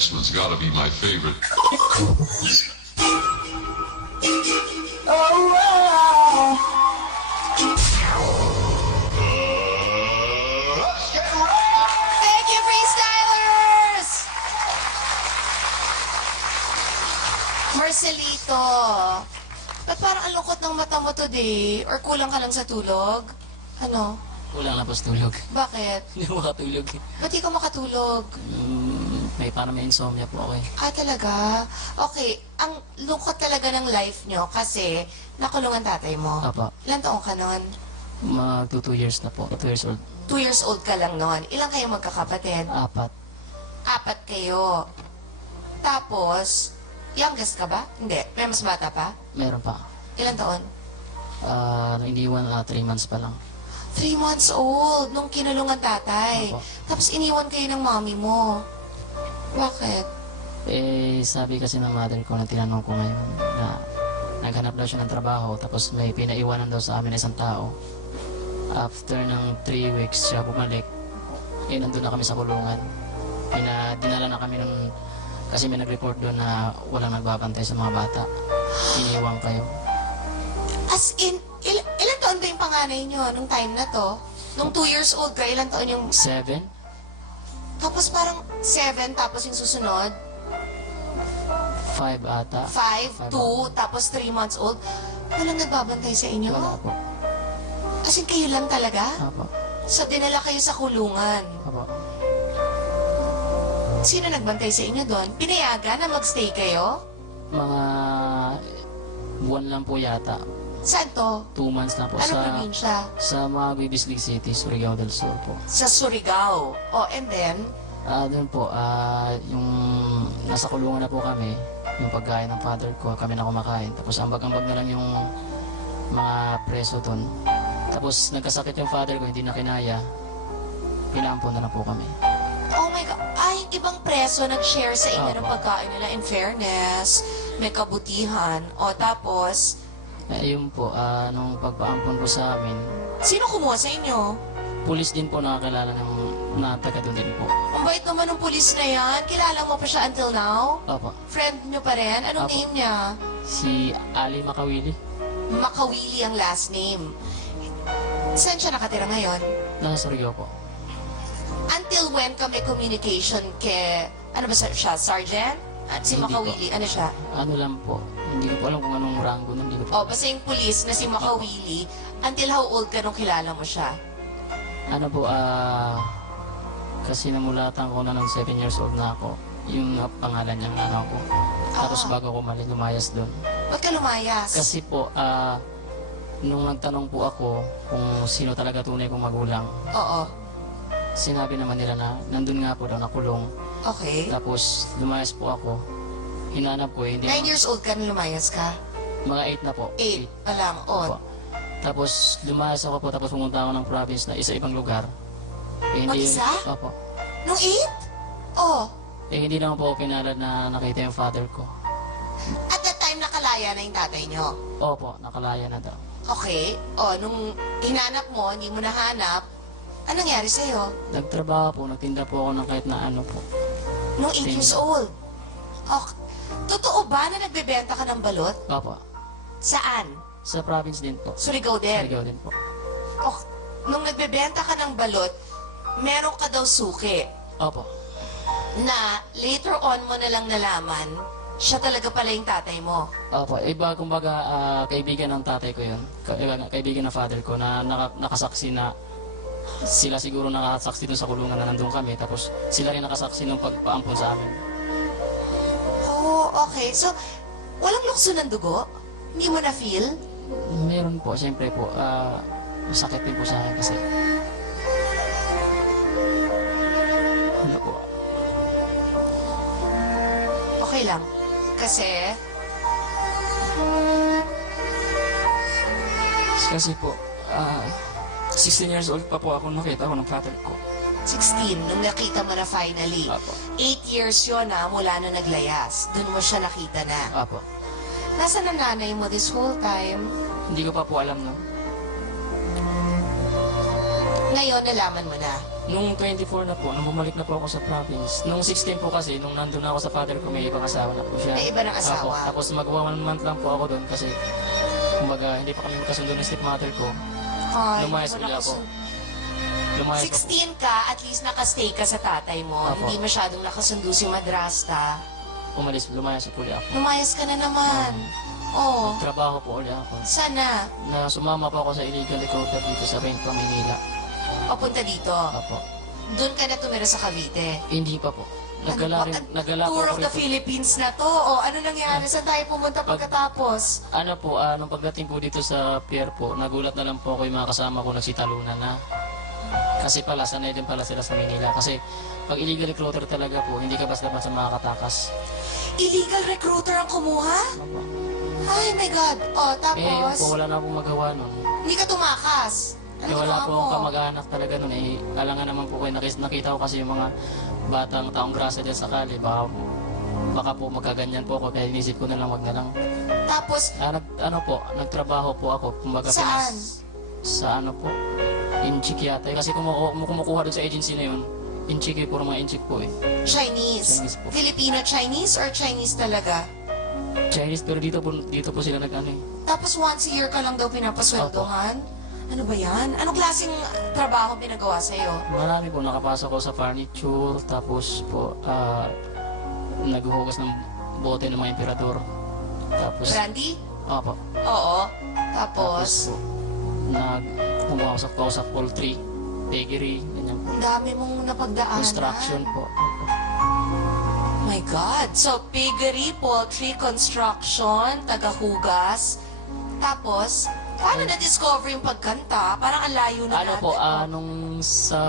next one's gotta be my favorite. Thank you, freestylers! Marcelito, ba't parang ang lungkot ng mata mo today? Or kulang ka lang sa tulog? Ano? Kulang na po sa tulog. Bakit? Hindi mo makatulog. Ba't di ka makatulog? Parang may insomnia po ako eh. Ah, talaga? Okay, ang lungkot talaga ng life nyo kasi nakulungan tatay mo. Apa. Ilan taong ka nun? Mag 2 years na po. 2 years old. 2 years old ka lang nun. Ilan kayo magkakapatid? 4. 4 kayo. Tapos, youngest ka ba? Hindi. May mas bata pa? Meron pa. Ilan taon? Iniwan 3 months pa lang. 3 months old nung kinulungan tatay. Opo. Tapos iniwan kayo ng mommy mo. Bakit? Sabi kasi ng mother ko na tinanong ko ngayon na naghanap daw siya ng trabaho tapos may pinaiwanan daw sa amin na isang tao. After ng 3 weeks siya bumalik, nandun na kami sa kulungan. Dinala na kami nun kasi may nag-report doon na walang nagbabantay sa mga bata. Iniwang kayo. As in, ilan taon ba yung panganay nyo nung time na to? Nung 2 years old ka, ilan taon yung... 7? Tapos parang 7, tapos yung susunod, 5 ata. 5, 2, tapos 3 months old. Walang nagbabantay sa inyo? Wala po. As in, kayo lang talaga? Apo. So, dinala kayo sa kulungan. Apo. Sino nagbantay sa inyo doon? Pinayagan na magstay kayo? Mga buwan lang po yata. Saan to? 2 months na po Anong probinsya? sa mga Guibislig City, Surigao del Sur po. Sa Surigao. Oh, and then? Doon po, yung nasa kulungan na po kami, yung pagkain ng father ko, kami na kumakain. Tapos ambag-ambag na lang yung mga preso doon. Tapos nagkasakit yung father ko, hindi na kinaya. Pinaampon na po kami. Oh my God. Ay, yung ibang preso nag-share sa inyo ng Opo. pagkain nila. In fairness, may kabutihan. O, tapos, Yun po, nung pagpaampon po sa amin, sino kumuha sa inyo? pulis din po nakakilala ng na taga doon din po. Ang bait naman ng pulis na yan. Kilala mo pa siya until now? Opo. Friend nyo pa rin? Anong Opo. name niya? Si Ali Makawili, Makawili ang last name. Saan siya nakatira ngayon? nasa Surigao po. Until when ka may communication ano ba siya? Sergeant? At si Hindi Makawili, ano siya? Ano lang po, hindi ko po alam kung anong rango nun, hindi ko po. O, basta yung pulis na si Makawili, until how old ka nung kilala mo siya? Ano po, kasi namulatan ko na ng 7 years old na ako, yung pangalan niyang nanay ko. Tapos bago ko lumayas doon. Ba't ka lumayas? Kasi po, nung nagtanong po ako kung sino talaga tunay kong magulang, Oo. sinabi naman nila na nandun nga po daw nakulong. Okay. Tapos lumayas po ako. Hinanap ko hindi 9 years old ka nung lumayas ka? mga 8 na po. 8 pa lang. Po. On. Tapos lumayas ako po tapos pumunta ako ng province na isa-ibang lugar. Hindi Mag-isa? Opo. Nung 8? Oh. Hindi naman po ako pinalad na nakita yung father ko. At that time, nakalaya na yung tatay nyo. Opo, nakalaya na daw. Okay. Oh, nung hinanap mo, hindi mo nahanap, anong nangyari sa'yo? Nagtrabaho po, nagtinda po ako ng kahit na ano po. Nung 8 years old. Okay. Totoo ba na nagbebenta ka ng balot? Opo. Saan? Sa province din po. Surigao din? Surigao din po. Okay. Nung nagbebenta ka ng balot, meron ka daw suki Opo. na later on mo na lang nalaman, siya talaga pala yung tatay mo. Opo. Iba, kumbaga, kaibigan ng tatay ko yun. Kaibigan ng father ko na nakasaksi na sila siguro nakasaksi doon sa kulungan na nandun kami. Tapos sila rin nakasaksi nung pagpaampon sa amin. Oh, okay. So, walang lukso ng dugo? Hindi mo na-feel? Meron po, siyempre po. Masakit din po sa akin kasi. Ano po? Okay lang. Kasi, Kasi po, 16 years old pa po ako nakita ko ng father ko. 16, nung nakita mo na finally. Apo. 8 years yun mula na naglayas. Doon mo siya nakita na. Apo. Nasaan ang nanay mo this whole time? Hindi ko pa po alam no. Ngayon, nalaman mo na. Nung 24 na po, nung bumalik na po ako sa province. Nung 16 po kasi, nung nandun na ako sa father ko, may ibang asawa na po siya. May iba ng asawa. Opo. Tapos mag 1 month lang po ako doon kasi kumbaga hindi pa kami magkasundo ng stepmother ko. Ay, Lumayas wala ulit ka ako. sun- Lumayas ako. 16 ka, at least nakastay ka sa tatay mo. Apo. Hindi masyadong nakasundo si madrasta. Lumayas po ulit ako. Lumayas ka na naman. Oo. Trabaho po ulit ako. Sana. Na sumama po ako sa illegal recruiter dito sa Rento, Manila. Papunta dito. Opo. Doon ka na tumira sa Cavite. Hindi pa po. Nagala po Tour of ako the rito. Philippines na to. O, ano nangyari? Saan tayo pumunta pagkatapos? Ano po, nung pagdating po dito sa pier po, nagulat na lang po ako yung mga kasama ko nagsitalunan na. Kasi pala, sanay din pala sila sa Manila. Kasi pag illegal recruiter talaga po, hindi ka basta-basta makakatakas. Illegal recruiter ang kumuha? Opo. Ay, my God. O, Eh, yun po, tapos, wala na akong magawa nun. hindi ka tumakas. Ano Eh, wala ginawa po mo? akong kamag-anak talaga nun. Eh, alangan naman po kayo, nakita ko kasi yung mga batang taong grasa dyan sa kali. Baka po magkaganyan po ako, kaya inisip ko na lang, wag na lang. Tapos, Nagtrabaho po ako. Kumbaga, Saan? Sa ano po? Inchik yata. Kasi kumukuha doon sa agency na yun. Inchik puro mga inchik po eh. Chinese. Chinese po. Filipino-Chinese or Chinese talaga? Chinese, pero dito po sila nag-ano eh. Tapos once a year ka lang daw pinapasweldohan? Ano ba yan? Anong klaseng trabaho pinagawa sa'yo? Marami po, nakapasok ko sa furniture, tapos po, naghuhugas ng bote ng mga emperador. Tapos, Brandy? opo. Oo. Tapos, po, pumasok po ako sa poultry, piggery, ganyan po. ang dami mong napagdaanan. Construction po. My God. So, piggery, poultry, construction, tagahugas. Tapos, paano na-discover yung pagkanta? Parang ang layo na Ano natin. po, nung sa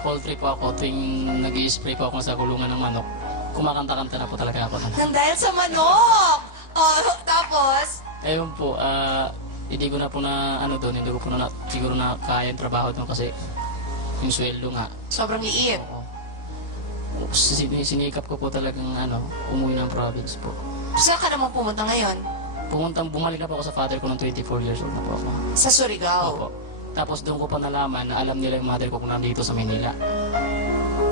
poultry po ako, tuwing nag-i-spray po ako sa gulungan ng manok, kumakanta-kanta na po talaga ako. Nang dahil sa manok! Oh, tapos, Ayun po, hindi ko na po hindi ko po na siguro na kaya yung trabaho doon kasi yung sweldo nga. sobrang liit. Oo. Sinikap ko po talagang umuwi ng province po. Saan ka naman pumunta ngayon? Bumalik na po ako sa father ko ng 24 years old na po ako. Sa Surigao. Opo. Tapos doon ko pa nalaman na alam nila yung mother ko kung nandito sa Manila.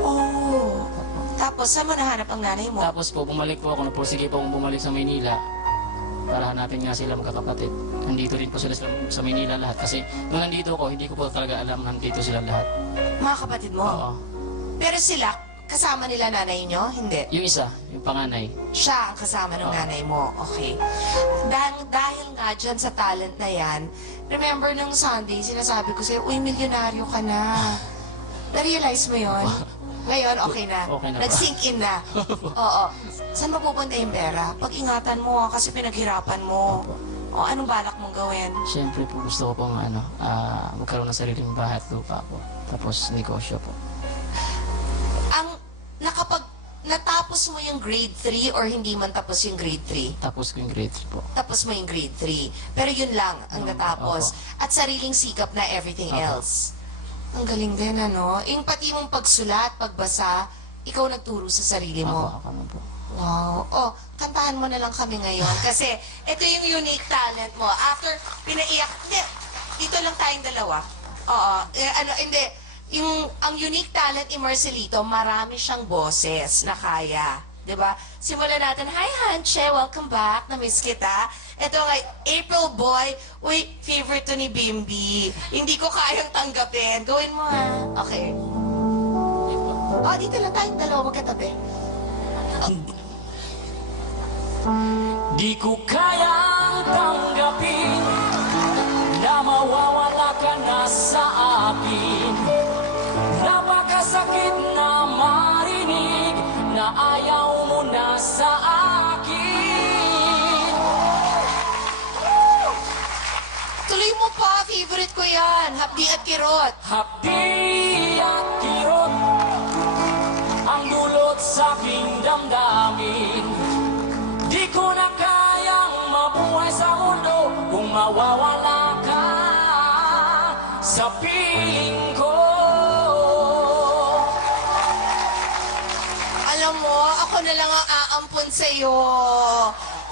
Oh. Tapos, saan mo nahanap ang nanay mo? Tapos po, bumalik po ako, napursige po akong bumalik sa Manila para hanapin nga sila magkakapatid. Nandito rin po sila sa Manila lahat kasi nung nandito ako, hindi ko po talaga alam nandito sila lahat. Mga kapatid mo? Oo. Pero sila, kasama nila nanay nyo? Hindi. Yung isa, yung panganay. Siya ang kasama ng Oo. nanay mo. Okay. Dahil nga dyan sa talent na yan, remember nung Sunday, sinasabi ko sa'yo, uy, milyonaryo ka na. Na-realize mo yon? Ngayon, okay na. Okay na ba? Nag-sink in na. Oo. Saan mapupunta yung pera? Pag-ingatan mo kasi pinaghirapan mo. O, anong balak mong gawin? Siyempre po gusto ko pong magkaroon ng sariling bahay at lupa po. Tapos negosyo po. Natapos mo yung grade 3 or hindi man tapos yung grade 3? Tapos ko yung grade 3 po. Tapos mo yung grade 3. Pero yun lang ang natapos. At sariling sikap na everything Opo. else. Ang galing din, ano? Yung pati mong pagsulat, pagbasa, ikaw nagturo sa sarili mo. Ako naman po. Wow. Oh, kantahan mo na lang kami ngayon. Kasi ito yung unique talent mo. After pinaiyak, hindi, dito lang tayong dalawa. Oo. Hindi. Ang unique talent ni Marcelito, marami siyang boses na kaya. 'Di ba? Simulan natin. Hi, Hanche. Welcome back. Na-miss kita. Ito nga, April Boy. Uy, favorite to ni Bimbi. Hindi ko kayang tanggapin. Gawin mo, ha? Okay. Oh, dito lang tayong dalawa magkatabi. Di ko kayang tanggapin na mawawala ka na sa akin. Napakasakit na marinig na ayaw mo na sa akin. Tuloy mo pa. Favorite ko yan. Hapdi at kirot. Hapdi at kirot ang dulot sa aking damdamin. Di ko na kayang mabuhay sa mundo kung mawawala ka sa piling ko. Alam mo, ako na lang ang aampon sa'yo.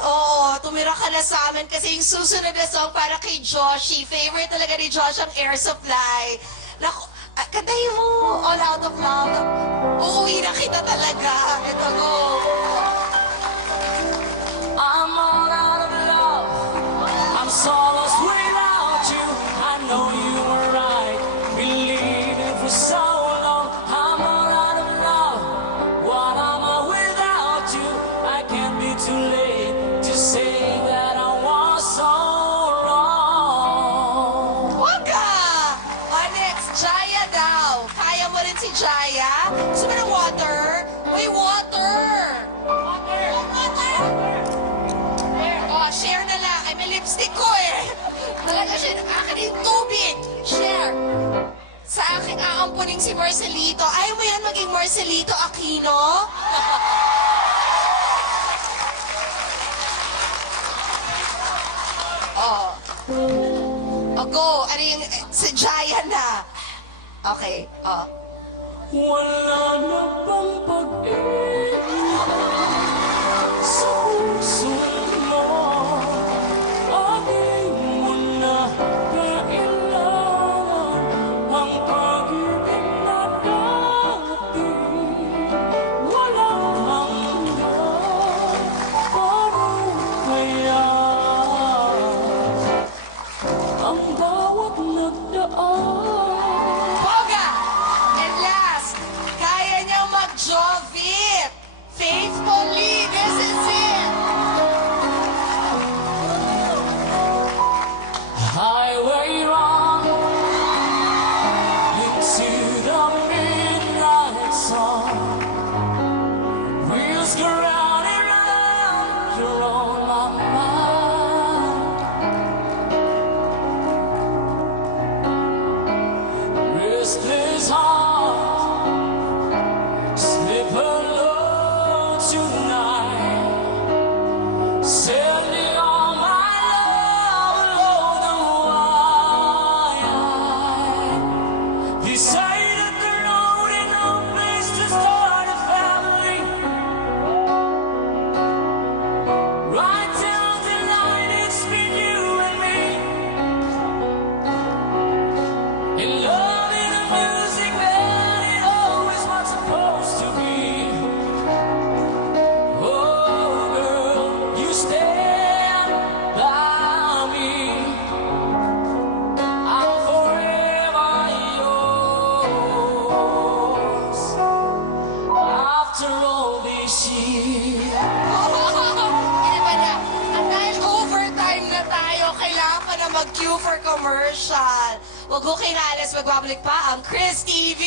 Oo, tumira ka na sa amin kasi yung susunod na song para kay Joshi. Favorite talaga ni Josh ang Air Supply. Naku, kantahin mo, All Out of Love. Uuwi na kita talaga. Ito, go. I'm all out of love. I'm so lost without you. I know you were right. Believing for so long. I'm all out of love. What am I without you? I can't be too late to say that I was so wrong. Wag ka! Next, Jaya daw. Kaya mo rin si Jaya? Gusto mo ng water? May water! Water! Oh, share na lang. Ay, may lipstick ko eh. Talaga siya, akin yung tubig. Share. Sa akin aampunin si Marcelito. Ayaw mo yan maging Marcelito Aquino? Oh. Oh, go. Ano yung, si Jaya na. Okay, oh. Wala na bang pag-ibig sa puso mo? Aking mo na kailangan ang pag-ibig na dati. Walang hanggan, paano kaya ang bawat nagdaan? Boga! And last, kaya niyang mag-jovit. Faithfully, this is it. Highway run into the midnight sun. Wheels go round and round, you're on my mind. Restless heart, slip alone tonight. Sending all my love along the wire. Decided the road ain't no place to start a family. Right till tonight it's been you and me. In love in the music that it always was supposed to be. Oh girl, you stand by me. I'm forever yours. After all these years. Hindi ba na? At dahil overtime na tayo, kailangan pa na mag-queue for commercial. Huwag ko kinalis, magbabalik pa ang Chris TV.